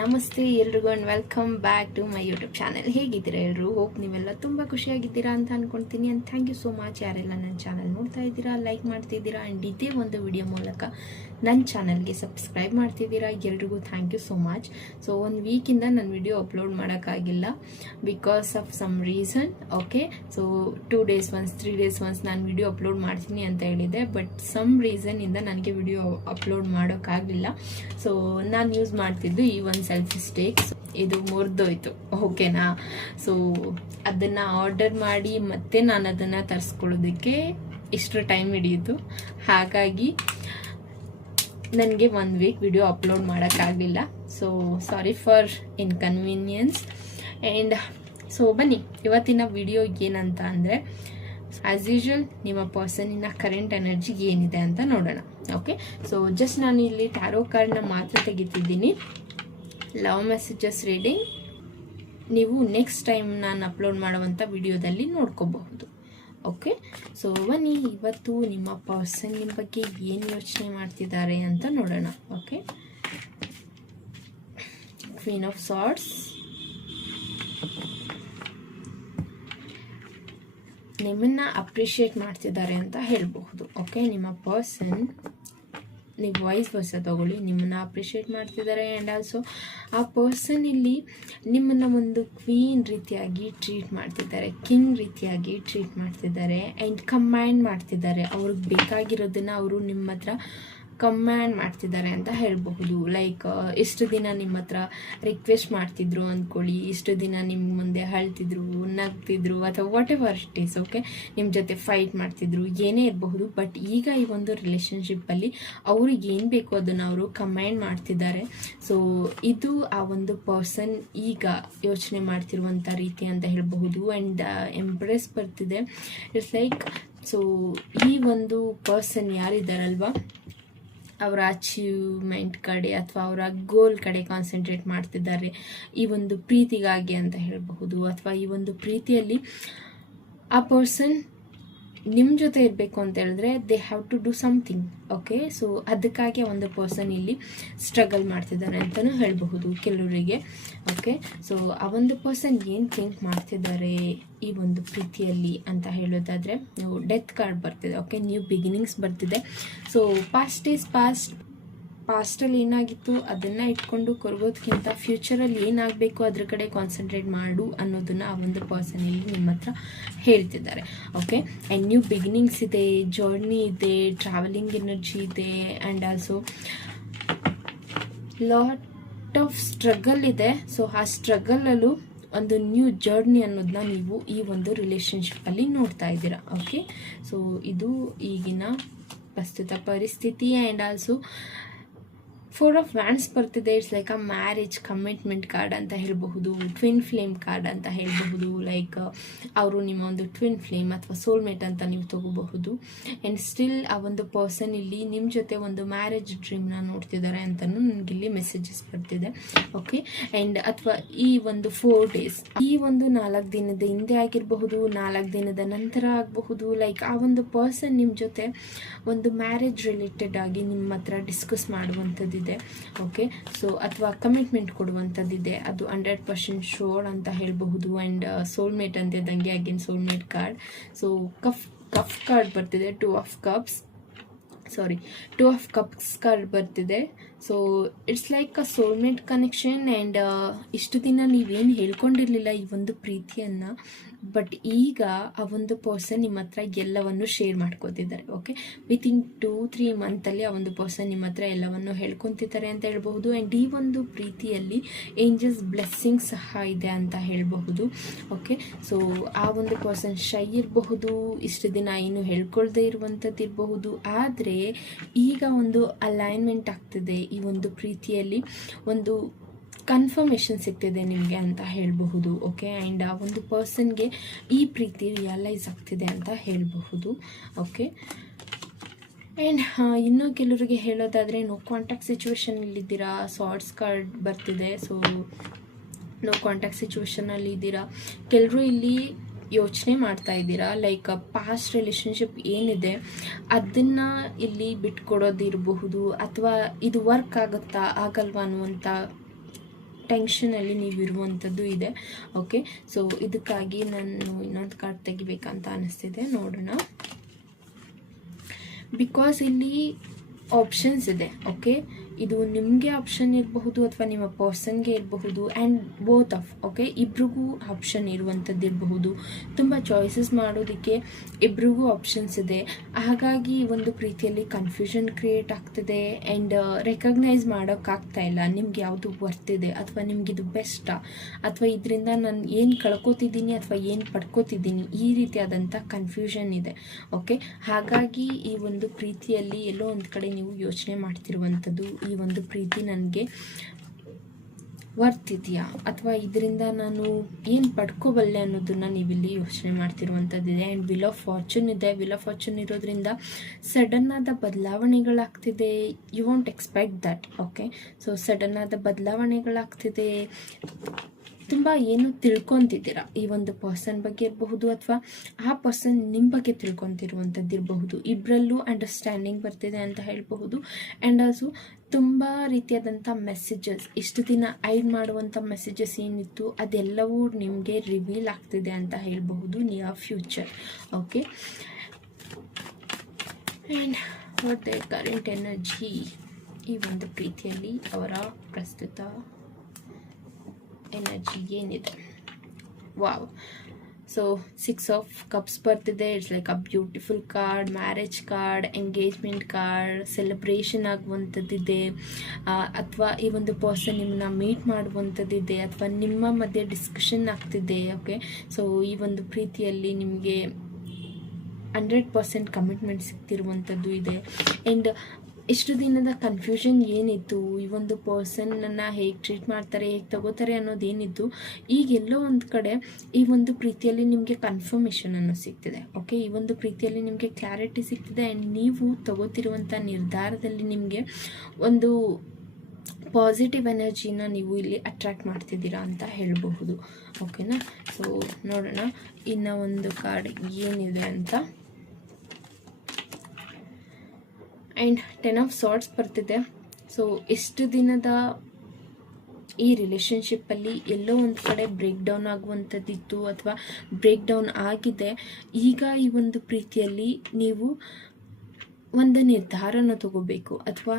ನಮಸ್ತೆ ಎಲ್ರಿಗೂ and welcome back to my YouTube channel. ಹೇಗಿದ್ದೀರಾ ಎಲ್ಲರೂ? ಹೋಪ್ ನೀವೆಲ್ಲ ತುಂಬ ಖುಷಿಯಾಗಿದ್ದೀರಾ ಅಂತ ಅನ್ಕೊಳ್ತೀನಿ. And thank you so much ಯಾರೆಲ್ಲ ನನ್ನ ಚಾನಲ್ ನೋಡ್ತಾ ಇದ್ದೀರಾ, ಲೈಕ್ ಮಾಡ್ತಿದ್ದೀರಾ ಆ್ಯಂಡ್ ಇದೇ ಒಂದು ವಿಡಿಯೋ ಮೂಲಕ ನನ್ನ ಚಾನಲ್ಗೆ ಸಬ್ಸ್ಕ್ರೈಬ್ ಮಾಡ್ತಿದ್ದೀರಾ. ಎಲ್ರಿಗೂ thank you so much. So ಒಂದು ವೀಕಿಂದ ನಾನು ವಿಡಿಯೋ ಅಪ್ಲೋಡ್ ಮಾಡೋಕ್ಕಾಗಿಲ್ಲ because of some reason. Okay, so 2 days once 3 days once ನಾನು ವಿಡಿಯೋ ಅಪ್ಲೋಡ್ ಮಾಡ್ತೀನಿ ಅಂತ ಹೇಳಿದೆ. ಬಟ್ ಸಮ್ ರೀಸನ್ನಿಂದ ನನಗೆ ವಿಡಿಯೋ ಅಪ್ಲೋಡ್ ಮಾಡೋಕ್ಕಾಗಲಿಲ್ಲ. ಸೊ ನಾನು ಯೂಸ್ ಮಾಡ್ತಿದ್ದು ಈ ಒಂದು ಸೆಲ್ಫಿ ಸ್ಟಿಕ್, ಇದು ಮುರಿದೋಯ್ತು. ಓಕೆನಾ? ಸೊ ಅದನ್ನು ಆರ್ಡರ್ ಮಾಡಿ ಮತ್ತೆ ನಾನು ಅದನ್ನು ತರಿಸ್ಕೊಳ್ಳೋದಕ್ಕೆ ಇಷ್ಟು ಟೈಮ್ ಹಿಡಿಯಿತು. ಹಾಗಾಗಿ ನನಗೆ 1 week ವಿಡಿಯೋ ಅಪ್ಲೋಡ್ ಮಾಡೋಕ್ಕಾಗಲಿಲ್ಲ. So sorry for inconvenience. And so ಬನ್ನಿ, ಇವತ್ತಿನ ವಿಡಿಯೋ ಏನಂತ ಅಂದರೆ, ಆ್ಯಸ್ ಯೂಶುವಲ್ ನಿಮ್ಮ ಪರ್ಸನಿನ ಕರೆಂಟ್ ಎನರ್ಜಿ ಏನಿದೆ ಅಂತ ನೋಡೋಣ. ಓಕೆ, ಸೊ ಜಸ್ಟ್ ನಾನು ಇಲ್ಲಿ ಟ್ಯಾರೋ ಕಾರ್ಡ್ನ ಮಾತ್ರ ತೆಗಿತಿದ್ದೀನಿ. ಲವ್ ಮೆಸೇಜಸ್ ರೀಡಿಂಗ್ ನೀವು ನೆಕ್ಸ್ಟ್ ಟೈಮ್ ನಾನು ಅಪ್ಲೋಡ್ ಮಾಡುವಂಥ ವಿಡಿಯೋದಲ್ಲಿ ನೋಡ್ಕೋಬಹುದು. ಓಕೆ, ಸೊ ಬನ್ನಿ ಇವತ್ತು ನಿಮ್ಮ ಪರ್ಸನ್ ನಿಮ್ಮ ಬಗ್ಗೆ ಏನು ಯೋಚನೆ ಮಾಡ್ತಿದ್ದಾರೆ ಅಂತ ನೋಡೋಣ. ಓಕೆ, ಕ್ವೀನ್ ಆಫ್ ಸಾರ್ಡ್ಸ್, ನಿಮ್ಮನ್ನು ಅಪ್ರಿಷಿಯೇಟ್ ಮಾಡ್ತಿದ್ದಾರೆ ಅಂತ ಹೇಳಬಹುದು. ಓಕೆ, ನಿಮ್ಮ ಪರ್ಸನ್, ನೀವು ವಾಯ್ಸ್ ವರ್ಸ ತಗೊಳ್ಳಿ, ನಿಮ್ಮನ್ನು ಅಪ್ರಿಷಿಯೇಟ್ ಮಾಡ್ತಿದ್ದಾರೆ. ಆ್ಯಂಡ್ ಆಲ್ಸೋ ಆ ಪರ್ಸನ್ ಇಲ್ಲಿ ನಿಮ್ಮನ್ನು ಒಂದು ಕ್ವೀನ್ ರೀತಿಯಾಗಿ ಟ್ರೀಟ್ ಮಾಡ್ತಿದ್ದಾರೆ, ಕಿಂಗ್ ರೀತಿಯಾಗಿ ಟ್ರೀಟ್ ಮಾಡ್ತಿದ್ದಾರೆ ಆ್ಯಂಡ್ ಕಮ್ಯಾಂಡ್ ಮಾಡ್ತಿದ್ದಾರೆ. ಅವ್ರಿಗೆ ಬೇಕಾಗಿರೋದನ್ನು ಅವರು ನಿಮ್ಮ ಹತ್ರ ಕಮ್ಯಾಂಡ್ ಮಾಡ್ತಿದ್ದಾರೆ ಅಂತ ಹೇಳಬಹುದು. ಲೈಕ್ ಇಷ್ಟು ದಿನ ನಿಮ್ಮ ಹತ್ರ ರಿಕ್ವೆಸ್ಟ್ ಮಾಡ್ತಿದ್ರು ಅಂದ್ಕೊಳ್ಳಿ, ಇಷ್ಟು ದಿನ ನಿಮ್ಮ ಮುಂದೆ ಅಳ್ತಿದ್ರು, ನಗ್ತಿದ್ರು, ಅಥವಾ what ever it is. Okay, ನಿಮ್ಮ ಜೊತೆ ಫೈಟ್ ಮಾಡ್ತಿದ್ರು, ಏನೇ ಇರಬಹುದು. ಬಟ್ ಈಗ ಈ ಒಂದು ರಿಲೇಷನ್ಶಿಪ್ಪಲ್ಲಿ ಅವ್ರಿಗೆ ಏನು ಬೇಕು ಅದನ್ನು ಅವರು ಕಮ್ಯಾಂಡ್ ಮಾಡ್ತಿದ್ದಾರೆ. ಸೊ ಇದು ಆ ಒಂದು ಪರ್ಸನ್ ಈಗ ಯೋಚನೆ ಮಾಡ್ತಿರುವಂಥ ರೀತಿ ಅಂತ ಹೇಳಬಹುದು. ಆ್ಯಂಡ್ ಎಂಪ್ರೆಸ್ ಬರ್ತಿದೆ. ಇಟ್ಸ್ ಲೈಕ್, ಸೊ ಈ ಒಂದು ಪರ್ಸನ್ ಯಾರಿದ್ದಾರಲ್ವಾ, ಅವರ ಅಚೀವ್ಮೆಂಟ್ ಕಡೆ ಅಥವಾ ಅವರ ಗೋಲ್ ಕಡೆ ಕಾನ್ಸಂಟ್ರೇಟ್ ಮಾಡ್ತಿದ್ದಾರೆ ಈ ಒಂದು ಪ್ರೀತಿಗಾಗಿ ಅಂತ ಹೇಳಬಹುದು. ಅಥವಾ ಈ ಒಂದು ಪ್ರೀತಿಯಲ್ಲಿ ಆ ಪರ್ಸನ್ ನಿಮ್ಮ ಜೊತೆ ಇರಬೇಕು ಅಂತ ಹೇಳಿದ್ರೆ they have to do something. Okay, so ಅದಕ್ಕಾಗಿ ಒಂದು ಪರ್ಸನ್ ಇಲ್ಲಿ ಸ್ಟ್ರಗಲ್ ಮಾಡ್ತಿದ್ದಾರೆ ಅಂತಲೂ ಹೇಳಬಹುದು ಕೆಲವರಿಗೆ. ಓಕೆ, ಸೊ ಆ ಒಂದು ಪರ್ಸನ್ ಏನು ಥಿಂಕ್ ಮಾಡ್ತಿದ್ದಾರೆ ಈ ಒಂದು ಪ್ರೀತಿಯಲ್ಲಿ ಅಂತ ಹೇಳೋದಾದರೆ, ಡೆತ್ ಕಾರ್ಡ್ ಬರ್ತಿದೆ. ಓಕೆ, ನ್ಯೂ ಬಿಗಿನಿಂಗ್ಸ್ ಬರ್ತಿದೆ. ಸೊ ಪಾಸ್ಟ್ ಈಸ್ ಪಾಸ್ಟಲ್ಲಿ ಏನಾಗಿತ್ತು ಅದನ್ನು ಇಟ್ಕೊಂಡು ಕೊರಗೋದಕ್ಕಿಂತ ಫ್ಯೂಚರಲ್ಲಿ ಏನಾಗಬೇಕು ಅದ್ರ ಕಡೆ ಕಾನ್ಸಂಟ್ರೇಟ್ ಮಾಡು ಅನ್ನೋದನ್ನು ಆ ಒಂದು ಪರ್ಸನ್ ಇಲ್ಲಿ ನಿಮ್ಮ ಹತ್ರ ಹೇಳ್ತಿದ್ದಾರೆ. ಓಕೆ, ಆ್ಯಂಡ್ ನ್ಯೂ ಬಿಗಿನಿಂಗ್ಸ್ ಇದೆ, ಜರ್ನಿ ಇದೆ, ಟ್ರಾವೆಲಿಂಗ್ ಎನರ್ಜಿ ಇದೆ, and also lot of struggle ಇದೆ. ಸೊ ಆ ಸ್ಟ್ರಗಲಲ್ಲೂ ಒಂದು ನ್ಯೂ ಜರ್ನಿ ಅನ್ನೋದನ್ನ ನೀವು ಈ ಒಂದು ರಿಲೇಷನ್ಶಿಪ್ಪಲ್ಲಿ ನೋಡ್ತಾ ಇದ್ದೀರಾ. ಓಕೆ, ಸೊ ಇದು ಈಗಿನ ಪ್ರಸ್ತುತ ಪರಿಸ್ಥಿತಿ. ಆ್ಯಂಡ್ ಆಲ್ಸೋ 4 of Wands ಬರ್ತಿದೆ. It's like a marriage commitment card ಅಂತ ಹೇಳಬಹುದು, ಟ್ವಿನ್ ಫ್ಲೇಮ್ ಕಾರ್ಡ್ ಅಂತ ಹೇಳಬಹುದು. ಲೈಕ್ ಅವರು ನಿಮ್ಮ ಒಂದು ಟ್ವಿನ್ ಫ್ಲೇಮ್ ಅಥವಾ ಸೋಲ್ಮೇಟ್ ಅಂತ ನೀವು ತಗೋಬಹುದು. ಆ್ಯಂಡ್ ಸ್ಟಿಲ್ ಆ ಒಂದು ಪರ್ಸನ್ ಇಲ್ಲಿ ನಿಮ್ಮ ಜೊತೆ ಒಂದು ಮ್ಯಾರೇಜ್ ಡ್ರೀಮ್ನ ನೋಡ್ತಿದ್ದಾರೆ ಅಂತಲೂ ನನಗಿಲ್ಲಿ ಮೆಸೇಜಸ್ ಬರ್ತಿದೆ. ಓಕೆ, ಆ್ಯಂಡ್ ಅಥವಾ ಈ ಒಂದು 4 days, ಈ ಒಂದು 4 ದಿನದ ಹಿಂದೆ ಆಗಿರಬಹುದು, 4 ದಿನದ ನಂತರ ಆಗಬಹುದು. ಲೈಕ್ ಆ ಒಂದು ಪರ್ಸನ್ ನಿಮ್ಮ ಜೊತೆ ಒಂದು ಮ್ಯಾರೇಜ್ ರಿಲೇಟೆಡ್ ಆಗಿ ನಿಮ್ಮ ಹತ್ರ ಡಿಸ್ಕಸ್ ಮಾಡುವಂಥದ್ದಿದೆ. ಓಕೆ, ಸೊ ಅಥವಾ ಕಮಿಟ್ಮೆಂಟ್ ಕೊಡುವಂಥದ್ದಿದೆ, ಅದು 100% ಶೋರ್ ಅಂತ ಹೇಳಬಹುದು. ಆ್ಯಂಡ್ ಸೋಲ್ಮೇಟ್ ಅಂತಿದ್ದಂಗೆ again soulmate card. So cup card ಬರ್ತಿದೆ, 2 of cups ಕಾರ್ಡ್ ಬರ್ತಿದೆ. So it's like a soulmate connection. And ಇಷ್ಟು ದಿನ ನೀವೇನು ಹೇಳ್ಕೊಂಡಿರಲಿಲ್ಲ ಈ ಒಂದು ಪ್ರೀತಿಯನ್ನು, ಬಟ್ ಈಗ ಆ ಒಂದು ಪರ್ಸನ್ ನಿಮ್ಮ ಹತ್ರ ಎಲ್ಲವನ್ನು ಶೇರ್ ಮಾಡ್ಕೋತಿದ್ದಾರೆ. ಓಕೆ, ವಿತಿನ್ 2-3 ಮಂತಲ್ಲಿ ಆ ಒಂದು ಪರ್ಸನ್ ನಿಮ್ಮ ಹತ್ರ ಎಲ್ಲವನ್ನು ಹೇಳ್ಕೊತಿದ್ದಾರೆ ಅಂತ ಹೇಳ್ಬಹುದು. ಆ್ಯಂಡ್ ಈ ಒಂದು ಪ್ರೀತಿಯಲ್ಲಿ ಏಂಜಲ್ಸ್ ಬ್ಲೆಸ್ಸಿಂಗ್ ಸಹ ಇದೆ ಅಂತ ಹೇಳಬಹುದು. ಓಕೆ, ಸೊ ಆ ಒಂದು ಪರ್ಸನ್ ಶೈ ಇರಬಹುದು, ಇಷ್ಟು ದಿನ ಏನು ಹೇಳ್ಕೊಳ್ದೇ ಇರುವಂಥದ್ದು ಇರಬಹುದು. ಆದರೆ ಈಗ ಒಂದು ಅಲೈನ್ಮೆಂಟ್ ಆಗ್ತಿದೆ ಈ ಒಂದು ಪ್ರೀತಿಯಲ್ಲಿ, ಒಂದು ಕನ್ಫರ್ಮೇಷನ್ ಸಿಗ್ತಿದೆ ನಿಮಗೆ ಅಂತ ಹೇಳಬಹುದು. ಓಕೆ, ಆ್ಯಂಡ್ ಆ ಒಂದು ಪರ್ಸನ್ಗೆ ಈ ಪ್ರೀತಿ ರಿಯಲೈಸ್ ಆಗ್ತಿದೆ ಅಂತ ಹೇಳಬಹುದು. ಓಕೆ, ಆ್ಯಂಡ್ ಇನ್ನೂ ಕೆಲವರಿಗೆ ಹೇಳೋದಾದರೆ ನೋ ಕಾಂಟ್ಯಾಕ್ಟ್ ಸಿಚುವೇಶನಲ್ಲಿದ್ದೀರಾ, ಸಾರ್ಟ್ಸ್ ಕಾರ್ಡ್ ಬರ್ತಿದೆ. ಸೊ ನೋ ಕಾಂಟ್ಯಾಕ್ಟ್ ಸಿಚುವೇಶನಲ್ಲಿ ಇದ್ದೀರಾ. ಕೆಲವರು ಇಲ್ಲಿ ಯೋಚನೆ ಮಾಡ್ತಾ ಇದ್ದೀರಾ, ಲೈಕ್ ಪಾಸ್ಟ್ ರಿಲೇಷನ್ಶಿಪ್ ಏನಿದೆ ಅದನ್ನು ಇಲ್ಲಿ ಬಿಟ್ಕೊಡೋದಿರಬಹುದು, ಅಥವಾ ಇದು ವರ್ಕ್ ಆಗುತ್ತಾ ಆಗಲ್ವಾ ಅನ್ನುವಂಥ ಟೆನ್ಷನಲ್ಲಿ ನೀವು ಇರುವಂಥದ್ದು ಇದೆ. ಓಕೆ, ಸೊ ಇದಕ್ಕಾಗಿ ನಾನು ಇನ್ನೊಂದು ಕಾರ್ಡ್ ತೆಗಿಬೇಕಂತ ಅನ್ನಿಸ್ತಿದೆ. ನೋಡೋಣ. ಬಿಕಾಸ್ ಇಲ್ಲಿ ಆಪ್ಷನ್ಸ್ ಇದೆ. ಓಕೆ, ಇದು ನಿಮಗೆ ಆಪ್ಷನ್ ಇರಬಹುದು ಅಥವಾ ನಿಮ್ಮ ಪರ್ಸನ್ಗೆ ಇರಬಹುದು, ಆ್ಯಂಡ್ ಬೋತ್ ಆಫ್. ಓಕೆ, ಇಬ್ರಿಗೂ ಆಪ್ಷನ್ ಇರುವಂಥದ್ದು ಇರಬಹುದು. ತುಂಬ ಚಾಯ್ಸಸ್ ಮಾಡೋದಕ್ಕೆ ಇಬ್ರಿಗೂ ಆಪ್ಷನ್ಸ್ ಇದೆ. ಹಾಗಾಗಿ ಒಂದು ಪ್ರೀತಿಯಲ್ಲಿ ಕನ್ಫ್ಯೂಷನ್ ಕ್ರಿಯೇಟ್ ಆಗ್ತಿದೆ ಆ್ಯಂಡ್ ರೆಕಗ್ನೈಸ್ ಮಾಡೋಕ್ಕಾಗ್ತಾ ಇಲ್ಲ ನಿಮ್ಗೆ ಯಾವುದು ಬರ್ತಿದೆ, ಅಥವಾ ನಿಮಗಿದು ಬೆಸ್ಟಾ, ಅಥವಾ ಇದರಿಂದ ನಾನು ಏನು ಕಳ್ಕೊತಿದ್ದೀನಿ ಅಥವಾ ಏನು ಪಡ್ಕೋತಿದ್ದೀನಿ, ಈ ರೀತಿಯಾದಂಥ ಕನ್ಫ್ಯೂಷನ್ ಇದೆ. ಓಕೆ, ಹಾಗಾಗಿ ಈ ಒಂದು ಪ್ರೀತಿಯಲ್ಲಿ ಎಲ್ಲೋ ಒಂದು ಕಡೆ ನೀವು ಯೋಚನೆ ಮಾಡ್ತಿರುವಂಥದ್ದು, ಈ ಒಂದು ಪ್ರೀತಿ ನನಗೆ ವರ್ತ್ ಇದೆಯಾ, ಅಥವಾ ಇದರಿಂದ ನಾನು ಏನು ಪಡ್ಕೋಬಲ್ಲೆ ಅನ್ನೋದನ್ನು ನೀವಿಲ್ಲಿ ಯೋಚನೆ ಮಾಡ್ತಿರುವಂಥದ್ದಿದೆ. ಆ್ಯಂಡ್ ವಿಲ್ ಆಫ್ ಫಾರ್ಚೂನ್ ಇದೆ. ವಿಲ್ ಆಫ್ ಫಾರ್ಚೂನ್ ಇರೋದ್ರಿಂದ ಸಡನ್ ಆದ ಬದಲಾವಣೆಗಳಾಗ್ತಿದೆ. You want expect that. Okay, so sudden ಆದ ಬದಲಾವಣೆಗಳಾಗ್ತಿದೆ. ತುಂಬ ಏನು ತಿಳ್ಕೊತಿದ್ದೀರಾ ಈ ಒಂದು ಪರ್ಸನ್ ಬಗ್ಗೆ ಇರಬಹುದು, ಅಥವಾ ಆ ಪರ್ಸನ್ ನಿಮ್ಮ ಬಗ್ಗೆ ತಿಳ್ಕೊತಿರುವಂಥದ್ದು ಇರಬಹುದು. ಇಬ್ಬರಲ್ಲೂ ಅಂಡರ್ಸ್ಟ್ಯಾಂಡಿಂಗ್ ಬರ್ತಿದೆ ಅಂತ ಹೇಳಬಹುದು. ಆ್ಯಂಡ್ ಆಲ್ಸೋ ತುಂಬ ರೀತಿಯಾದಂಥ ಮೆಸೇಜಸ್, ಇಷ್ಟು ದಿನ ಐಡ್ ಮಾಡುವಂಥ ಮೆಸೇಜಸ್ ಏನಿತ್ತು ಅದೆಲ್ಲವೂ ನಿಮಗೆ ರಿವೀಲ್ ಆಗ್ತಿದೆ ಅಂತ ಹೇಳಬಹುದು near future. Okay, and what the current energy ಈ ಒಂದು ಪ್ರೀತಿಯಲ್ಲಿ ಅವರ ಪ್ರಸ್ತುತ ಎನರ್ಜಿ ಏನಿದೆ. ವಾವ್, ಸೊ 6 ಆಫ್ ಕಪ್ಸ್ ಬರ್ತಿದೆ. It's like a beautiful card, marriage card, engagement card, celebration ಆಗುವಂಥದ್ದಿದೆ, ಅಥವಾ ಈ ಒಂದು ಪರ್ಸನ್ ನಿಮ್ಮನ್ನ ಮೀಟ್ ಮಾಡುವಂಥದ್ದಿದೆ, ಅಥವಾ ನಿಮ್ಮ ಮಧ್ಯೆ ಡಿಸ್ಕಷನ್ ಆಗ್ತಿದೆ. ಓಕೆ, ಸೊ ಈ ಒಂದು ಪ್ರೀತಿಯಲ್ಲಿ ನಿಮಗೆ 100% ಕಮಿಟ್ಮೆಂಟ್ ಸಿಗ್ತಿರುವಂಥದ್ದು ಇದೆ. ಆ್ಯಂಡ್ ಇಷ್ಟು ದಿನದ ಕನ್ಫ್ಯೂಷನ್ ಏನಿತ್ತು, ಈ ಒಂದು ಪರ್ಸನ್ನನ್ನು ಹೇಗೆ ಟ್ರೀಟ್ ಮಾಡ್ತಾರೆ, ಹೇಗೆ ತಗೋತಾರೆ ಅನ್ನೋದೇನಿತ್ತು, ಈಗೆಲ್ಲೋ ಒಂದು ಕಡೆ ಈ ಒಂದು ಪ್ರೀತಿಯಲ್ಲಿ ನಿಮಗೆ ಕನ್ಫರ್ಮೇಷನ್ ಅನ್ನೋ ಸಿಗ್ತಿದೆ. ಓಕೆ, ಈ ಒಂದು ಪ್ರೀತಿಯಲ್ಲಿ ನಿಮಗೆ ಕ್ಲಾರಿಟಿ ಸಿಗ್ತಿದೆ. ಆ್ಯಂಡ್ ನೀವು ತಗೋತಿರುವಂಥ ನಿರ್ಧಾರದಲ್ಲಿ ನಿಮಗೆ ಒಂದು ಪಾಸಿಟಿವ್ ಎನರ್ಜಿನ ನೀವು ಇಲ್ಲಿ ಅಟ್ರ್ಯಾಕ್ಟ್ ಮಾಡ್ತಿದ್ದೀರಾ ಅಂತ ಹೇಳಬಹುದು. ಓಕೆನಾ, ಸೊ ನೋಡೋಣ ಇನ್ನು ಒಂದು ಕಾರ್ಡ್ ಏನಿದೆ ಅಂತ. ಆ್ಯಂಡ್ 10 ಆಫ್ ಸಾರ್ಟ್ಸ್ ಬರ್ತಿದೆ. ಸೊ ಎಷ್ಟು ದಿನದ ಈ ರಿಲೇಷನ್ಶಿಪ್ಪಲ್ಲಿ ಎಲ್ಲೋ ಒಂದು ಕಡೆ ಬ್ರೇಕ್ ಡೌನ್ ಆಗುವಂಥದ್ದಿತ್ತು, ಅಥವಾ ಬ್ರೇಕ್ ಡೌನ್ ಆಗಿದೆ. ಈಗ ಈ ಒಂದು ಪ್ರೀತಿಯಲ್ಲಿ ನೀವು ಒಂದು ನಿರ್ಧಾರನ ತಗೋಬೇಕು, ಅಥವಾ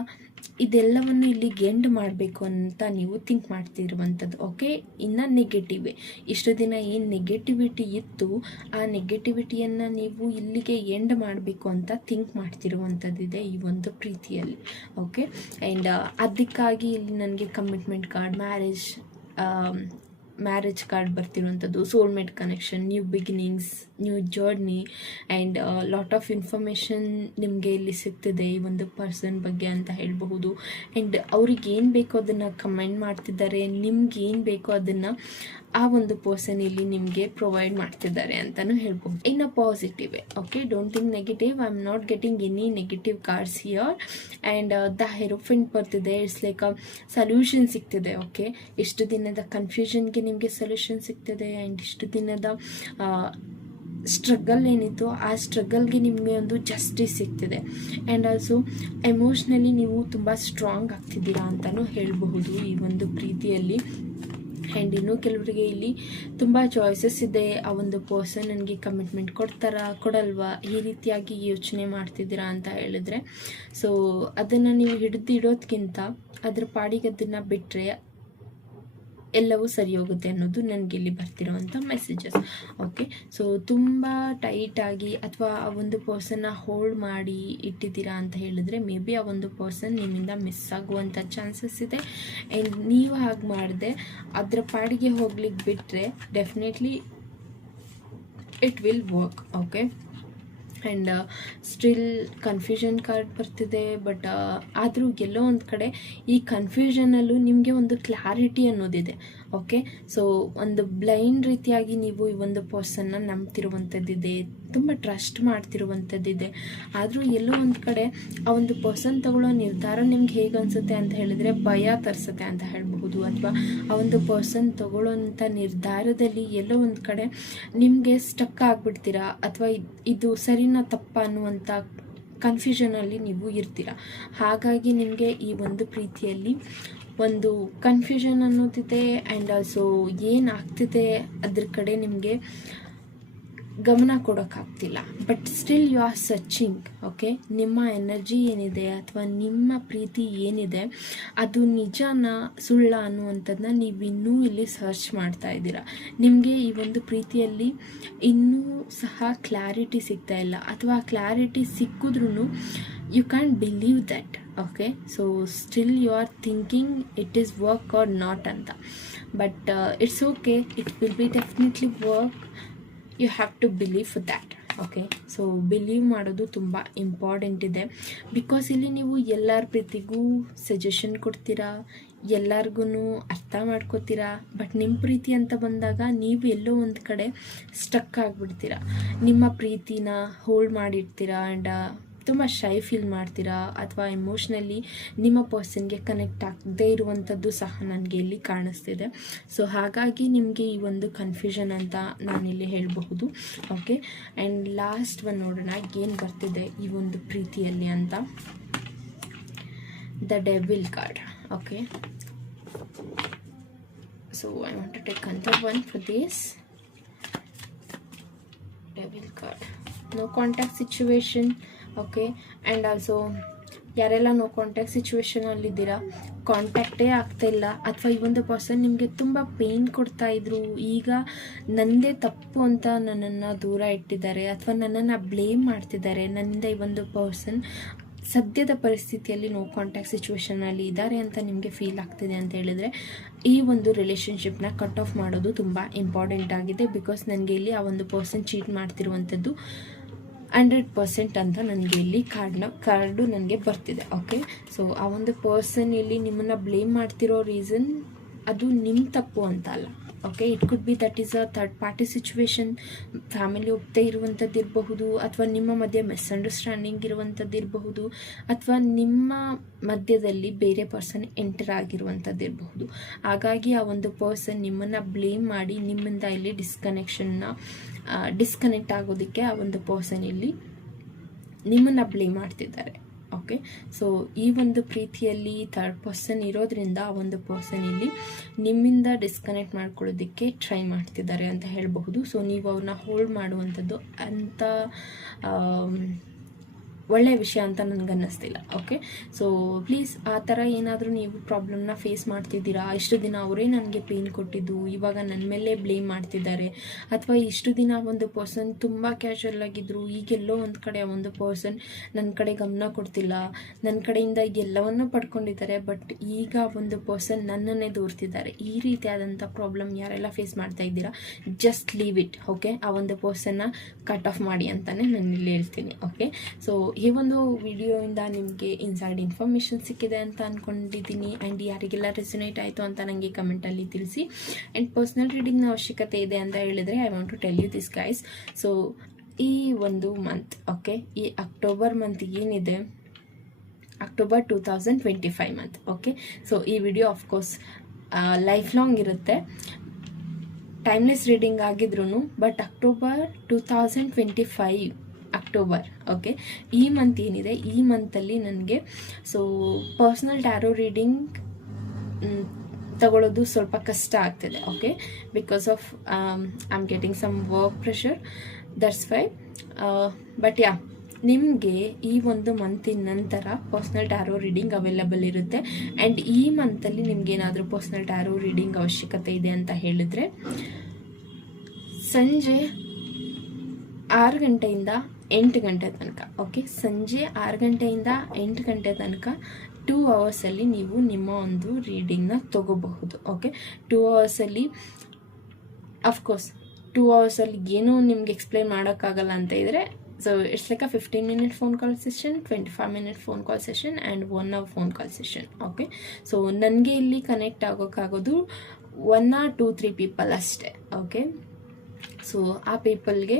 ಇದೆಲ್ಲವನ್ನು ಇಲ್ಲಿ ಗೆಂಡ್ ಮಾಡಬೇಕು ಅಂತ ನೀವು ಥಿಂಕ್ ಮಾಡ್ತಿರುವಂಥದ್ದು. ಓಕೆ, ಇನ್ನು ನೆಗೆಟಿವೇ, ಇಷ್ಟು ದಿನ ಏನು ನೆಗೆಟಿವಿಟಿ ಇತ್ತು ಆ ನೆಗೆಟಿವಿಟಿಯನ್ನು ನೀವು ಇಲ್ಲಿಗೆ ಎಂಡ್ ಮಾಡಬೇಕು ಅಂತ ಥಿಂಕ್ ಮಾಡ್ತಿರುವಂಥದ್ದಿದೆ ಈ ಒಂದು ಪ್ರೀತಿಯಲ್ಲಿ. ಓಕೆ, ಆ್ಯಂಡ್ ಅದಕ್ಕಾಗಿ ಇಲ್ಲಿ ನನಗೆ ಕಮಿಟ್ಮೆಂಟ್ ಕಾರ್ಡ್, ಮ್ಯಾರೇಜ್ ಕಾರ್ಡ್ ಬರ್ತಿರುವಂಥದ್ದು, soulmate connection, new beginnings, new journey, and lot of information ನಿಮಗೆ ಇಲ್ಲಿ ಸಿಗ್ತಿದೆ ಈ ಒಂದು ಪರ್ಸನ್ ಬಗ್ಗೆ ಅಂತ ಹೇಳಬಹುದು. ಆ್ಯಂಡ್ ಅವ್ರಿಗೆ ಏನು ಬೇಕೋ ಅದನ್ನು ಕಮೆಂಟ್ ಮಾಡ್ತಿದ್ದಾರೆ, ನಿಮ್ಗೆ ಏನು ಬೇಕೋ ಅದನ್ನು ಆ ಒಂದು ಪರ್ಸನ್ ಇಲ್ಲಿ ನಿಮಗೆ ಪ್ರೊವೈಡ್ ಮಾಡ್ತಿದ್ದಾರೆ ಅಂತಲೂ ಹೇಳ್ಬೋದು. ಇನ್ನು positive. Okay, don't think negative. I am not getting any negative cards here. And the hierophant ಬರ್ತಿದೆ. ಇಟ್ಸ್ ಲೈಕ್ ಸೊಲ್ಯೂಷನ್ ಸಿಗ್ತಿದೆ. ಓಕೆ, ಇಷ್ಟು ದಿನದ ಕನ್ಫ್ಯೂಷನ್ಗೆ ನಿಮಗೆ ಸೊಲ್ಯೂಷನ್ ಸಿಗ್ತಿದೆ. ಆ್ಯಂಡ್ ಇಷ್ಟು ದಿನದ ಸ್ಟ್ರಗಲ್ ಏನಿತ್ತು ಆ ಸ್ಟ್ರಗಲ್ಗೆ ನಿಮಗೆ ಒಂದು ಜಸ್ಟಿಸ್ ಸಿಗ್ತಿದೆ. ಆ್ಯಂಡ್ ಆಲ್ಸೋ ಎಮೋಷ್ನಲಿ ನೀವು ತುಂಬ ಸ್ಟ್ರಾಂಗ್ ಆಗ್ತಿದ್ದೀರಾ ಅಂತಲೂ ಹೇಳಬಹುದು ಈ ಒಂದು ಪ್ರೀತಿಯಲ್ಲಿ. ಆ್ಯಂಡ್ ಇನ್ನೂ ಕೆಲವರಿಗೆ ಇಲ್ಲಿ ತುಂಬ ಚಾಯ್ಸಸ್ ಇದೆ. ಆ ಒಂದು ಪರ್ಸನ್ ನನಗೆ ಕಮಿಟ್ಮೆಂಟ್ ಕೊಡ್ತಾರಾ ಕೊಡಲ್ವಾ ಈ ರೀತಿಯಾಗಿ ಯೋಚನೆ ಮಾಡ್ತಿದ್ದೀರಾ ಅಂತ ಹೇಳಿದ್ರೆ, ಸೊ ಅದನ್ನು ನೀವು ಹಿಡಿದಿಡೋದ್ಕಿಂತ ಅದ್ರ ಪಾಡಿಗೆ ಅದನ್ನು ಬಿಟ್ಟರೆ ಎಲ್ಲವೂ ಸರಿ ಹೋಗುತ್ತೆ ಅನ್ನೋದು ನನಗೆ ಇಲ್ಲಿ ಬರ್ತಿರೋವಂಥ ಮೆಸೇಜಸ್. ಓಕೆ, ಸೊ ತುಂಬ ಟೈಟಾಗಿ ಅಥವಾ ಆ ಒಂದು ಪರ್ಸನ್ನ ಹೋಲ್ಡ್ ಮಾಡಿ ಇಟ್ಟಿದ್ದೀರಾ ಅಂತ ಹೇಳಿದ್ರೆ ಮೇ ಬಿ ಆ ಒಂದು ಪರ್ಸನ್ ನಿಮ್ಮಿಂದ ಮಿಸ್ ಆಗುವಂಥ ಚಾನ್ಸಸ್ ಇದೆ. ಆ್ಯಂಡ್ ನೀವು ಹಾಗೆ ಮಾಡಿದೆ ಅದರ ಪಾಡಿಗೆ ಹೋಗ್ಲಿಕ್ಕೆ ಬಿಟ್ಟರೆ definitely it will work. Okay, and still confusion card ಬರ್ತಿದೆ. ಬಟ್ ಆದರೂ ಎಲ್ಲೋ ಒಂದು ಕಡೆ ಈ ಕನ್ಫ್ಯೂಷನಲ್ಲೂ ನಿಮಗೆ ಒಂದು ಕ್ಲಾರಿಟಿ ಅನ್ನೋದಿದೆ. ಓಕೆ, ಸೊ ಒಂದು ಬ್ಲೈಂಡ್ ರೀತಿಯಾಗಿ ನೀವು ಈ ಒಂದು ಪರ್ಸನ್ನ ನಂಬ್ತಿರುವಂಥದ್ದಿದೆ, ತುಂಬ ಟ್ರಸ್ಟ್ ಮಾಡ್ತಿರುವಂಥದ್ದಿದೆ. ಆದರೂ ಎಲ್ಲೋ ಒಂದು ಕಡೆ ಆ ಒಂದು ಪರ್ಸನ್ ತಗೊಳ್ಳೋ ನಿರ್ಧಾರ ನಿಮ್ಗೆ ಹೇಗೆ ಅನಿಸುತ್ತೆ ಅಂತ ಹೇಳಿದರೆ ಭಯ ತರಿಸುತ್ತೆ ಅಂತ ಹೇಳಬಹುದು. ಅಥವಾ ಆ ಒಂದು ಪರ್ಸನ್ ತಗೊಳ್ಳೋಂಥ ನಿರ್ಧಾರದಲ್ಲಿ ಎಲ್ಲೋ ಒಂದು ಕಡೆ ನಿಮಗೆ ಸ್ಟಕ್ ಆಗಿಬಿಡ್ತೀರಾ, ಅಥವಾ ಇದು ಸರಿನಾ ತಪ್ಪಾ ಅನ್ನುವಂಥ ಕನ್ಫ್ಯೂಷನಲ್ಲಿ ನೀವು ಇರ್ತೀರ. ಹಾಗಾಗಿ ನಿಮಗೆ ಈ ಒಂದು ಪ್ರೀತಿಯಲ್ಲಿ ಒಂದು ಕನ್ಫ್ಯೂಷನ್ ಅನ್ನೋದಿದೆ. ಆ್ಯಂಡ್ ಆಲ್ಸೋ ಏನಾಗ್ತಿದೆ ಅದ್ರ ಕಡೆ ನಿಮಗೆ ಗಮನ ಕೊಡೋಕ್ಕಾಗ್ತಿಲ್ಲ. But still you are searching. Okay, ನಿಮ್ಮ ಎನರ್ಜಿ ಏನಿದೆ ಅಥವಾ ನಿಮ್ಮ ಪ್ರೀತಿ ಏನಿದೆ ಅದು ನಿಜನ ಸುಳ್ಳ ಅನ್ನುವಂಥದ್ದನ್ನ ನೀವು ಇನ್ನೂ ಇಲ್ಲಿ ಸರ್ಚ್ ಮಾಡ್ತಾ ಇದ್ದೀರಾ. ನಿಮಗೆ ಈ ಒಂದು ಪ್ರೀತಿಯಲ್ಲಿ ಇನ್ನೂ ಸಹ ಕ್ಲಾರಿಟಿ ಸಿಗ್ತಾ ಇಲ್ಲ, ಅಥವಾ ಕ್ಲಾರಿಟಿ ಸಿಕ್ಕಿದ್ರೂ you can believe that. Okay, so still you are thinking it is work or not ಅಂತ. But it's okay, it will be definitely work. You have to believe for that. Okay, so believe ಮಾಡೋದು ತುಂಬ important ಇದೆ. Because ಇಲ್ಲಿ ನೀವು ಎಲ್ಲರ ಪ್ರೀತಿಗೂ suggestion ಕೊಡ್ತೀರಾ, ಎಲ್ಲರಿಗೂ ಅರ್ಥ ಮಾಡ್ಕೋತೀರಾ. ಬಟ್ ನಿಮ್ಮ ಪ್ರೀತಿ ಅಂತ ಬಂದಾಗ ನೀವು ಎಲ್ಲೋ ಒಂದು ಕಡೆ ಸ್ಟಕ್ ಆಗಿಬಿಡ್ತೀರಾ. ನಿಮ್ಮ ಪ್ರೀತಿನ ಹೋಲ್ಡ್ ಮಾಡಿರ್ತೀರಾ ಆ್ಯಂಡ್ ತುಂಬ ಶೈ ಫೀಲ್ ಮಾಡ್ತೀರಾ, ಅಥವಾ ಎಮೋಷ್ನಲಿ ನಿಮ್ಮ ಪರ್ಸನ್ಗೆ ಕನೆಕ್ಟ್ ಆಗದೇ ಇರುವಂಥದ್ದು ಸಹ ನನಗೆ ಇಲ್ಲಿ ಕಾಣಿಸ್ತಿದೆ. ಸೊ ಹಾಗಾಗಿ ನಿಮಗೆ ಈ ಒಂದು ಕನ್ಫ್ಯೂಷನ್ ಅಂತ ನಾನಿಲ್ಲಿ ಹೇಳಬಹುದು. ಓಕೆ, ಆ್ಯಂಡ್ ಲಾಸ್ಟ್ ಒನ್ ನೋಡೋಣ ಏನು ಬರ್ತಿದೆ ಈ ಒಂದು ಪ್ರೀತಿಯಲ್ಲಿ ಅಂತ. The devil card. Okay, so I want to take another one for this. Devil card. No contact situation. Okay, and also ಯಾರೆಲ್ಲ ನೋ ಕಾಂಟ್ಯಾಕ್ಟ್ ಸಿಚುವೇಶನಲ್ಲಿದ್ದೀರಾ, ಕಾಂಟ್ಯಾಕ್ಟೇ ಆಗ್ತಾಯಿಲ್ಲ, ಅಥವಾ ಈ ಒಂದು ಪರ್ಸನ್ ನಿಮಗೆ ತುಂಬ ಪೇಯ್ನ್ ಕೊಡ್ತಾಯಿದ್ರು, ಈಗ ನನ್ನದೇ ತಪ್ಪು ಅಂತ ನನ್ನನ್ನು ದೂರ ಇಟ್ಟಿದ್ದಾರೆ, ಅಥವಾ ನನ್ನನ್ನು ಬ್ಲೇಮ್ ಮಾಡ್ತಿದ್ದಾರೆ, ನನ್ನಿಂದ ಈ ಒಂದು ಪರ್ಸನ್ ಸದ್ಯದ ಪರಿಸ್ಥಿತಿಯಲ್ಲಿ ನೋ ಕಾಂಟ್ಯಾಕ್ಟ್ ಸಿಚುವೇಶನಲ್ಲಿ ಇದ್ದಾರೆ ಅಂತ ನಿಮಗೆ ಫೀಲ್ ಆಗ್ತಿದೆ ಅಂತ ಹೇಳಿದರೆ, ಈ ಒಂದು ರಿಲೇಷನ್ಶಿಪ್ನ ಕಟ್ ಆಫ್ ಮಾಡೋದು ತುಂಬ ಇಂಪಾರ್ಟೆಂಟ್ ಆಗಿದೆ. ಬಿಕಾಸ್ ನನಗೆ ಇಲ್ಲಿ ಆ ಒಂದು ಪರ್ಸನ್ ಚೀಟ್ ಮಾಡ್ತಿರುವಂಥದ್ದು 100% ಅಂತ ನನಗೆ ಇಲ್ಲಿ ಕಾರ್ಡು ನನಗೆ ಬರ್ತಿದೆ. ಓಕೆ, ಸೊ ಆ ಒಂದು ಪರ್ಸನ್ ಇಲ್ಲಿ ನಿಮ್ಮನ್ನು ಬ್ಲೇಮ್ ಮಾಡ್ತಿರೋ ರೀಸನ್ ಅದು ನಿಮ್ಮ ತಪ್ಪು ಅಂತ ಅಲ್ಲ. Okay, it could be that is a third party situation, family ಒಪ್ಪದೇ ಇರುವಂಥದ್ದು ಇರಬಹುದು, ಅಥವಾ ನಿಮ್ಮ ಮಧ್ಯೆ ಮಿಸ್ಅಂಡರ್ಸ್ಟ್ಯಾಂಡಿಂಗ್ ಇರುವಂಥದ್ದು ಇರಬಹುದು, ಅಥವಾ ನಿಮ್ಮ ಮಧ್ಯದಲ್ಲಿ ಬೇರೆ ಪರ್ಸನ್ ಎಂಟರ್ ಆಗಿರುವಂಥದ್ದು ಇರಬಹುದು. ಹಾಗಾಗಿ ಆ ಒಂದು ಪರ್ಸನ್ ನಿಮ್ಮನ್ನು ಬ್ಲೇಮ್ ಮಾಡಿ ನಿಮ್ಮಿಂದ ಇಲ್ಲಿ ಡಿಸ್ಕನೆಕ್ಟ್ ಆಗೋದಕ್ಕೆ ಆ ಒಂದು ಪರ್ಸನ್ ಇಲ್ಲಿ ನಿಮ್ಮನ್ನು ಬ್ಲೇಮ್ ಮಾಡ್ತಿದ್ದಾರೆ. ಓಕೆ, ಸೊ ಈ ಒಂದು ಪ್ರೀತಿಯಲ್ಲಿ ಥರ್ಡ್ ಪರ್ಸನ್ ಇರೋದ್ರಿಂದ ಆ ಒಂದು ಪರ್ಸನ್ ಇಲ್ಲಿ ನಿಮ್ಮಿಂದ ಡಿಸ್ಕನೆಕ್ಟ್ ಮಾಡ್ಕೊಳ್ಳೋದಕ್ಕೆ ಟ್ರೈ ಮಾಡ್ತಿದ್ದಾರೆ ಅಂತ ಹೇಳಬಹುದು. ಸೊ ನೀವು ಅವ್ರನ್ನ ಹೋಲ್ಡ್ ಮಾಡುವಂಥದ್ದು ಅಂತ ಒಳ್ಳೆಯ ವಿಷಯ ಅಂತ ನನಗನ್ನಿಸ್ತಿಲ್ಲ. ಓಕೆ, ಸೊ ಪ್ಲೀಸ್ ಆ ಥರ ಏನಾದರೂ ನೀವು ಪ್ರಾಬ್ಲಮ್ನ ಫೇಸ್ ಮಾಡ್ತಿದ್ದೀರಾ, ಇಷ್ಟು ದಿನ ಅವರೇ ನನಗೆ ಪೇಯ್ನ್ ಕೊಟ್ಟಿದ್ದು, ಇವಾಗ ನನ್ನ ಮೇಲೆ ಬ್ಲೇಮ್ ಮಾಡ್ತಿದ್ದಾರೆ, ಅಥವಾ ಇಷ್ಟು ದಿನ ಒಂದು ಪರ್ಸನ್ ತುಂಬ ಕ್ಯಾಶುವಲ್ ಆಗಿದ್ದರು, ಈಗೆಲ್ಲೋ ಒಂದು ಕಡೆ ಆ ಒಂದು ಪರ್ಸನ್ ನನ್ನ ಕಡೆ ಗಮನ ಕೊಡ್ತಿಲ್ಲ, ನನ್ನ ಕಡೆಯಿಂದ ಎಲ್ಲವನ್ನೂ ಪಡ್ಕೊಂಡಿದ್ದಾರೆ, ಬಟ್ ಈಗ ಒಂದು ಪರ್ಸನ್ ನನ್ನನ್ನೇ ದೂರ್ತಿದ್ದಾರೆ. ಈ ರೀತಿಯಾದಂಥ ಪ್ರಾಬ್ಲಮ್ ಯಾರೆಲ್ಲ ಫೇಸ್ ಮಾಡ್ತಾ ಇದ್ದೀರಾ, ಜಸ್ಟ್ ಲೀವ್ ಇಟ್. ಓಕೆ, ಆ ಒಂದು ಪರ್ಸನ್ನ ಕಟ್ ಆಫ್ ಮಾಡಿ ಅಂತಲೇ ನಾನು ಇಲ್ಲಿ ಹೇಳ್ತೀನಿ. ಓಕೆ, ಸೊ ಈ ಒಂದು ವಿಡಿಯೋಯಿಂದ ನಿಮಗೆ ಇನ್ಸೈಡ್ ಇನ್ಫಾರ್ಮೇಷನ್ ಸಿಕ್ಕಿದೆ ಅಂತ ಅಂದ್ಕೊಂಡಿದ್ದೀನಿ. ಆ್ಯಂಡ್ ಯಾರಿಗೆಲ್ಲ ರೆಸೊನೇಟ್ ಆಯಿತು ಅಂತ ನನಗೆ ಕಮೆಂಟಲ್ಲಿ ತಿಳಿಸಿ. ಆ್ಯಂಡ್ ಪರ್ಸ್ನಲ್ ರೀಡಿಂಗ್ನ ಅವಶ್ಯಕತೆ ಇದೆ ಅಂತ ಹೇಳಿದರೆ I want to tell you this guys. So ಈ ಒಂದು ಮಂತ್, ಓಕೆ, ಈ ಅಕ್ಟೋಬರ್ ಮಂತ್ ಏನಿದೆ, ಅಕ್ಟೋಬರ್ 2025 ಮಂತ್. ಓಕೆ, ಸೊ ಈ ವಿಡಿಯೋ ಆಫ್ಕೋರ್ಸ್ ಲೈಫ್ ಲಾಂಗ್ ಇರುತ್ತೆ, ಟೈಮ್ಲೆಸ್ ರೀಡಿಂಗ್ ಆಗಿದ್ರು, ಬಟ್ ಅಕ್ಟೋಬರ್ 2025 ಅಕ್ಟೋಬರ್. ಓಕೆ, ಈ ಮಂತ್ ಏನಿದೆ, ಈ ಮಂತಲ್ಲಿ ನನಗೆ ಸೊ ಪರ್ಸ್ನಲ್ ಟ್ಯಾರೋ ರೀಡಿಂಗ್ ತಗೊಳ್ಳೋದು ಸ್ವಲ್ಪ ಕಷ್ಟ ಆಗ್ತಿದೆ. Okay, because of I am getting some work pressure, that's why. But yeah, ನಿಮಗೆ ಈ ಒಂದು ಮಂತಿನ ನಂತರ ಪರ್ಸ್ನಲ್ ಟ್ಯಾರೋ ರೀಡಿಂಗ್ ಅವೈಲಬಲ್ ಇರುತ್ತೆ. ಆ್ಯಂಡ್ ಈ ಮಂತಲ್ಲಿ ನಿಮ್ಗೇನಾದರೂ ಪರ್ಸ್ನಲ್ ಟ್ಯಾರೋ ರೀಡಿಂಗ್ ಅವಶ್ಯಕತೆ ಇದೆ ಅಂತ ಹೇಳಿದರೆ ಸಂಜೆ 6 ಗಂಟೆಯಿಂದ 8 ಗಂಟೆ ತನಕ. ಓಕೆ, ಸಂಜೆ 6 ಗಂಟೆಯಿಂದ 8 ಗಂಟೆ ತನಕ 2 ಅವರ್ಸಲ್ಲಿ ನೀವು ನಿಮ್ಮ ಒಂದು ರೀಡಿಂಗ್ನ ತೊಗೋಬಹುದು. ಓಕೆ, 2 ಅವರ್ಸಲ್ಲಿ ಅಫ್ಕೋರ್ಸ್ 2 ಅವರ್ಸಲ್ಲಿ ಏನೂ ನಿಮ್ಗೆ ಎಕ್ಸ್ಪ್ಲೈನ್ ಮಾಡೋಕ್ಕಾಗಲ್ಲ ಅಂತ ಇದ್ದರೆ, so it's like a 15-minute phone call session, 25-minute phone call session and 1 hour phone call session. Okay, so ನನಗೆ ಇಲ್ಲಿ ಕನೆಕ್ಟ್ ಆಗೋಕ್ಕಾಗೋದು 1 or 2-3 ಪೀಪಲ್ ಅಷ್ಟೇ. ಓಕೆ, ಸೊ ಆ ಪೀಪಲ್ಗೆ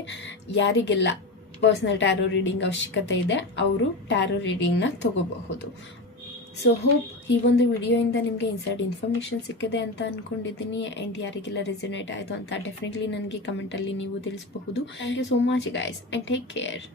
ಯಾರಿಗೆಲ್ಲ ಪರ್ಸ್ನಲ್ ಟ್ಯಾರೋ ರೀಡಿಂಗ್ ಅವಶ್ಯಕತೆ ಇದೆ ಅವರು ಟ್ಯಾರೋ ರೀಡಿಂಗ್ನ ತಗೋಬಹುದು. ಸೊ ಹೋಪ್ ಈ ಒಂದು ವಿಡಿಯೋಯಿಂದ ನಿಮಗೆ ಇನ್ಸೈಡ್ ಇನ್ಫಾರ್ಮೇಷನ್ ಸಿಕ್ಕಿದೆ ಅಂತ ಅಂದ್ಕೊಂಡಿದ್ದೀನಿ. ಆ್ಯಂಡ್ ಯಾರಿಗೆಲ್ಲ ರೆಸೊನೇಟ್ ಆಯಿತು ಅಂತ ಡೆಫಿನೆಟ್ಲಿ ನನಗೆ ಕಮೆಂಟಲ್ಲಿ ನೀವು ತಿಳಿಸಬಹುದು. Thank you so much guys and take care.